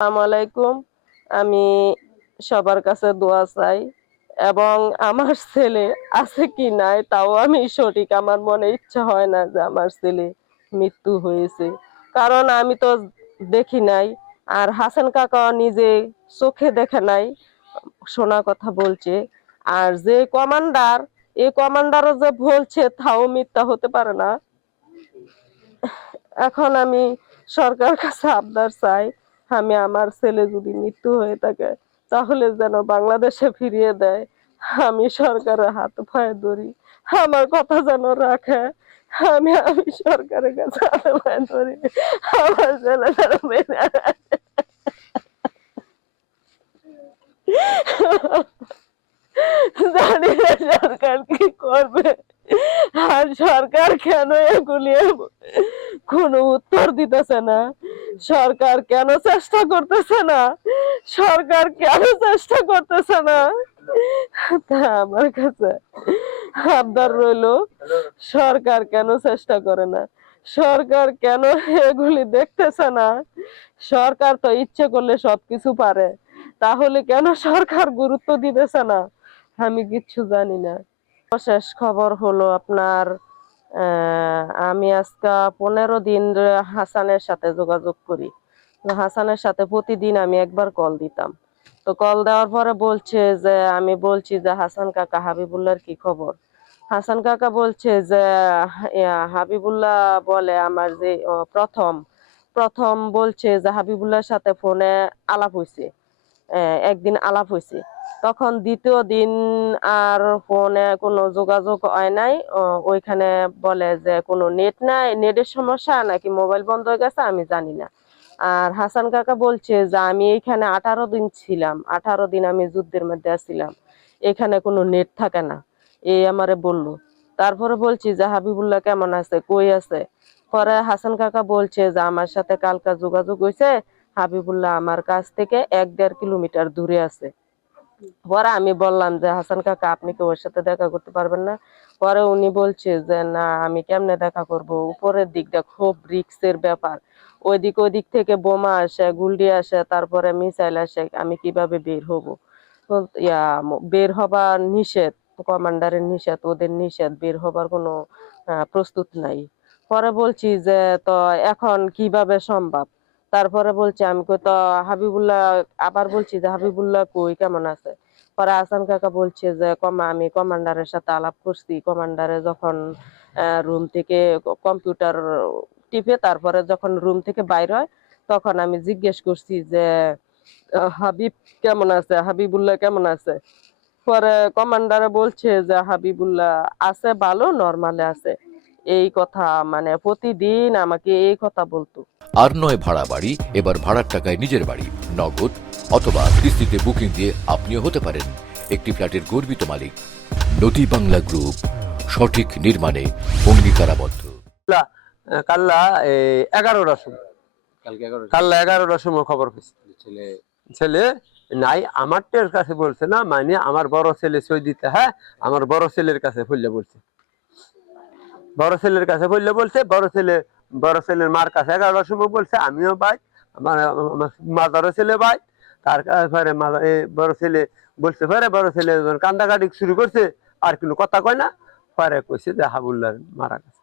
আসসালামু আলাইকুম। আমি সবার কাছে দোয়া চাই এবং আমার ছেলে আছে কি নাই তাও আমি সঠিক, আমার মনে ইচ্ছা হয় না যে আমার ছেলে মৃত্যু হয়েছে। কারণ আমি তো দেখি নাই আর হাসান কাকা নিজে চোখে দেখে নাই শোনা কথা বলছে। আর যে কমান্ডার এই কমান্ডারও যে বলছে তাও মিথ্যা হতে পারে না। এখন আমি সরকার কাছে আবদার চাই আমি আমার ছেলে যদি মৃত্যু হয়ে থাকে, তাহলে যেন বাংলাদেশে ফিরিয়ে দেয়। আমি সরকারের হাত পায়ে ধরি। আমার কথা যেন রাখে। আমি আমি সরকারের কাছে হাত পায়ে ধরি। আমার ছেলে যেন থাকে। জানি না সরকার কি করবে। আর সরকার কেন এগুলি কোনো উত্তর দিতেছে না? সরকার কেন চেষ্টা করতেছে না? সরকার কেন চেষ্টা করতেছে না? আমার কাছে আবদার রইল, সরকার কেন চেষ্টা করে না? সরকার কেন এগুলি দেখতেছে না? সরকার তো ইচ্ছে করলে সবকিছু পারে, তাহলে কেন সরকার গুরুত্ব দিতেছে না? আমি কিচ্ছু জানি না। শেষ খবর হলো আপনার আমি আজকে পনেরো দিন হাসানের সাথে যোগাযোগ করি। হাসানের সাথে প্রতিদিন আমি একবার কল দিতাম। তো কল দেওয়ার পরে বলছে যে, আমি বলছি যে, হাসান কাকা হাবিবুল্লাহর কি খবর? হাসান কাকা বলছে যে হাবিবুল্লাহ বলে আমার যে প্রথম প্রথম বলছে যে, হাবিবুল্লাহর সাথে ফোনে আলাপ হয়েছে একদিন আলাপ হয়েছে তখন দ্বিতীয় দিন আর ফোনে কোনো যোগাযোগ হয় নাই। ওইখানে বলে যে কোনো নেট নাই, নেটের সমস্যা নাকি মোবাইল বন্ধ হয়ে গেছে আমি জানি না। আর হাসান কাকা বলছে যে, আমি এইখানে আঠারো দিন ছিলাম, আঠারো দিন আমি যুদ্ধের মধ্যে ছিলাম এখানে কোনো নেট থাকে না। এই আমারে বলল। তারপরে বলছি যে, হাবিবুল্লাহ কেমন আছে? কই আছে? পরে হাসান কাকা বলছে যে, আমার সাথে কালকা যোগাযোগ হয়েছে হাবিবুল্লাহ আমার কাছ থেকে এক দেড় কিলোমিটার দূরে আছে। পরে আমি বললাম যে, হাসান কাকা, আপনি কি ওর সাথে দেখা করতে পারবেন না? পরে উনি বলছে যে, না, আমি কেমনে দেখা করব? উপরের দিকটা খুব রিক্সের ব্যাপার। ওইদিক ওইদিক থেকে বোমা আসে, গুলডি আসে, তারপরে মিসাইল আসে, আমি কীভাবে বের হব? ইয়া, বের হবার নিষেধ, কমান্ডারের নিষেধ, ওদের নিষেধ, বের হবার কোনো প্রস্তুত নাই। পরে বলছি যে, তো এখন কীভাবে সম্ভব? তারপরে বলছে, আমি কই, তো হাবিবুল্লাহ আবার বলছি যে, হাবিবুল্লাহ কই, কেমন আছে? পরে আসান কাকা বলছে যে, কমা, আমি কমান্ডারের সাথে আলাপ করছি। কমান্ডারে যখন রুম থেকে কম্পিউটার টিপে তারপরে যখন রুম থেকে বাইর হয়, তখন আমি জিজ্ঞেস করছি যে, হাবিব কেমন আছে? হাবিবুল্লাহ কেমন আছে? পরে কমান্ডারে বলছে যে, হাবিবুল্লাহ আছে, ভালো, নর্মালে আছে। এই কথা মানে প্রতিদিন আমাকে এই কথা বলতো। আর নয় ভাড়া বাড়ি এবার ভাড়ার টাকায় নিজের বাড়ি নগদ অথবা কিস্তিতে বুকিং দিয়ে আপনিও হতে পারেন। একটি ফ্ল্যাটের গর্বিত মালিক নদী বাংলা গ্রুপ সঠিক নির্মাণে অঙ্গীকারাবদ্ধ। কাল্লা এই এগারোটার সময়। কালকে এগারো কাল্লা এগারোটার সময় খবর পেয়েছি। ছেলে ছেলে নাই আমার টের কাছে বলছে না মানে আমার বড় ছেলে সই দিতে হ্যাঁ? আমার বড় ছেলের কাছে ফুললে বলছে। বড় ছেলের কাছে বললে বলছে, বড় ছেলে, বড় ছেলের মার কাছে এগারোটার সময় বলছে, আমিও ভাই আমার আমার মাদারও ছেলে ভাই। এ বড় ছেলে বলছে, পরে বড় ছেলে কান্দাকাটি শুরু করছে, আর কোনো কথা কয় না? পরে কইছে যে হাবুল্লাহ মারা গেছে।